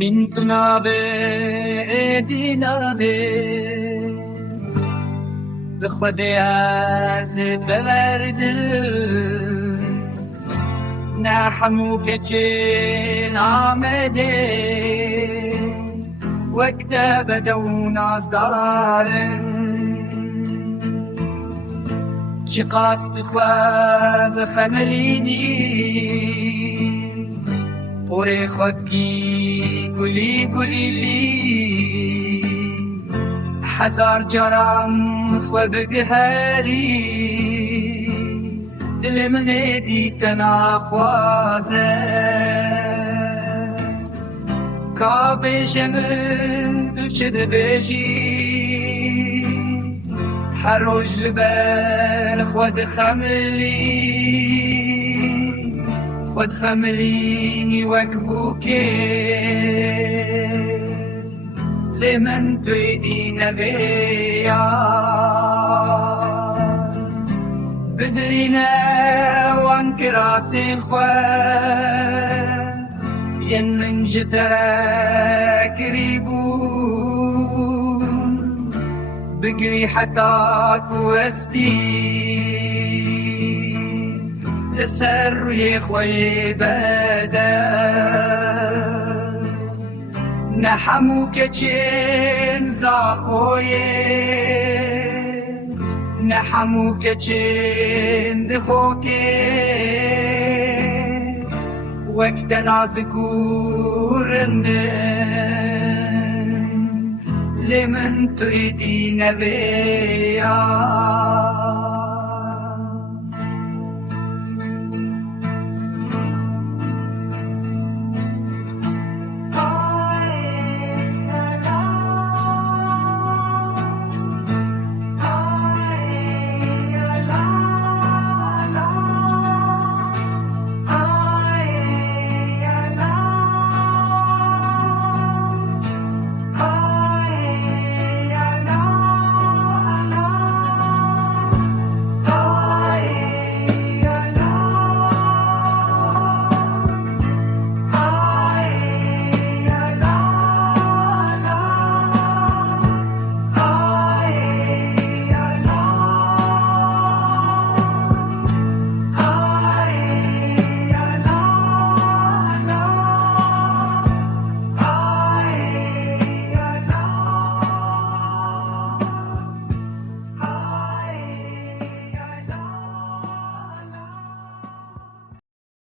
من تنابه دینابه به خود از بورده نه همو که چین آمده وقت بدو ناز دارن چی قاست خواه بخملینی پور خود کی گلی گلیلی هزار جرم خو بگهری دل من دیتن آخوازه کابش من تو چه دبیجی هر روز لبر خود خملینی وک بوکه لمن تویدی نبیا بدرینه وان کراسین خواه ین من جتره کریبون بگری حتی کوستی لسر روی خوی بدر نحمو کچین زاخویه نحمو کچین دخوکه وقت نازکورندن لمن تویدی نبیا